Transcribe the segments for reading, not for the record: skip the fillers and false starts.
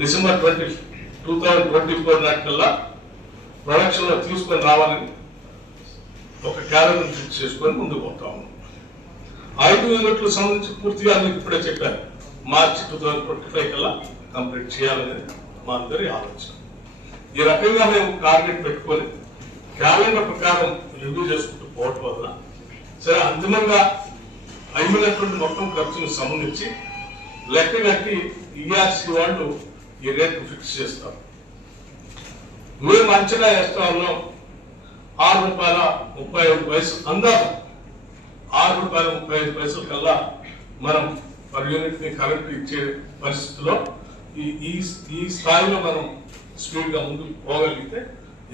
December 2024 నాటికల్లా production లో తీసుకొని రావాలని ఒక క్యాలెండర్ ఫిక్స్ చేసుకొని ముందుకు పోతాము. 5 యూనిట్లకు సంబంధించి పూర్తిగా మీకు ఇప్పుడే చెప్పాను, మార్చి 2025 కల్లా కంప్లీట్ చేయాలనేది మా అందరి ఆలోచన. ఈ రకంగా మేము టార్గెట్ పెట్టుకొని క్యాలెండర్ ప్రకారం రివ్యూ చేసుకుంటూ పోవటం వల్ల సరే అంతిమంగా అయినటువంటి మొత్తం ఖర్చును సంబంధించి లెక్క కట్టి ఈఆర్సీ వాళ్ళు ఈ రేటు ఫిక్స్ చేస్తారు. మేము అంచనా వేస్తా ఉన్నాం ₹6.35 అందాక ₹6.35 కల్లా మనం పర్ యూనిట్ ని కరెంట్ ఇచ్చే పరిస్థితిలో ఈ స్థాయిలో మనం స్పీడ్ గా ముందుకు పోగలిగితే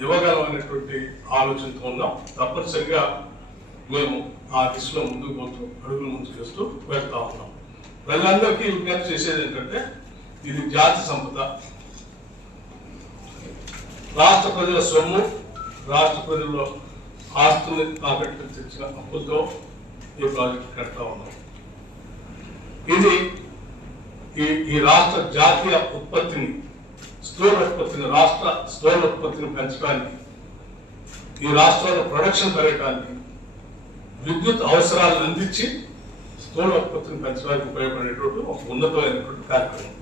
ఇవ్వగలం అనేటువంటి ఆలోచనతో ఉన్నాం. తప్పనిసరిగా మేము ఆ దిశలో ముందుకు పోతూ అడుగులు ముందుకు చేస్తూ వెళ్తా ఉన్నాం. ప్రజలందరికీ విజ్ఞప్తి చేసేది ఏంటంటే ఇది జాతి సంపద, రాష్ట్ర ప్రజల సొమ్ము, రాష్ట్ర ప్రజల ఆస్తుల్ని తాకట్టు తెచ్చిన అప్పులతో ఈ ప్రాజెక్ట్ కడతా ఉన్నాం. ఇది ఈ రాష్ట్ర జాతీయ ఉత్పత్తిని, రాష్ట్ర స్థూల ఉత్పత్తిని పెంచడానికి, ఈ రాష్ట్రంలో ప్రొడక్షన్ పెరగడానికి, విద్యుత్ అవసరాలను అందించి స్థూల ఉత్పత్తిని పెంచడానికి ఉపయోగపడేటువంటి ఒక ఉన్నతమైనటువంటి కార్యక్రమం.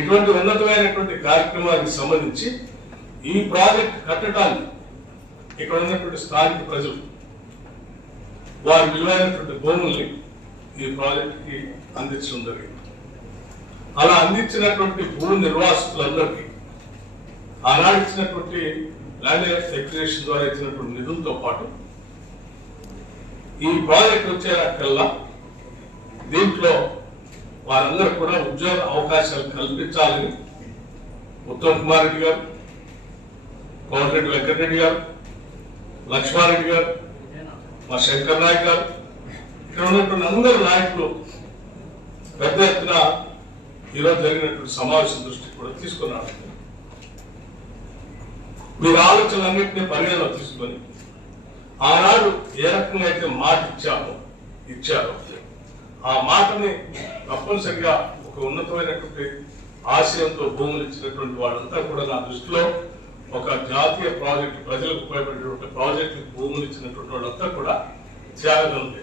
ఇటువంటి ఉన్నతమైనటువంటి కార్యక్రమానికి సంబంధించి ఈ ప్రాజెక్ట్ కట్టడానికి ఇక్కడ ఉన్నటువంటి స్థానిక ప్రజలు వారి విలువైనటువంటి భూముల్ని ఈ ప్రాజెక్టుకి అందించడం జరిగింది. అలా అందించినటువంటి భూ నిర్వాసితులందరికీ ఆనాడు ఇచ్చినటువంటి ల్యాండ్ ఎక్విజిషన్ ద్వారా ఇచ్చినటువంటి నిధులతో పాటు ఈ ప్రాజెక్ట్ వచ్చేకల్లా దీంట్లో వారందరూ కూడా ఉద్యోగ అవకాశాలు కల్పించాలని ఉత్తమ్ కుమార్ రెడ్డి గారు, కోమటిరెడ్డి వెంకటరెడ్డి గారు, లక్ష్మారెడ్డి గారు, మా శంకర్ నాయక్ గారు, ఇక్కడ ఉన్నటువంటి అందరు నాయకులు పెద్ద ఎత్తున ఈరోజు జరిగినటువంటి సమావేశం దృష్టికి కూడా తీసుకున్నారు. మీరు ఆలోచనలన్నింటినీ పరిగణలో తీసుకొని ఆనాడు ఏ రకంగా అయితే మాట ఇచ్చారో ఆ మాటని తప్పనిసరిగా ఒక ఉన్నతమైనటువంటి ఆశయంతో భూములు ఇచ్చినటువంటి వాళ్ళంతా కూడా నా దృష్టిలో ఒక జాతీయ ప్రాజెక్టు, ప్రజలకు ఉపయోగపడేటువంటి ప్రాజెక్టు భూములు ఇచ్చినటువంటి వాళ్ళంతా కూడా త్యాగం లేదు.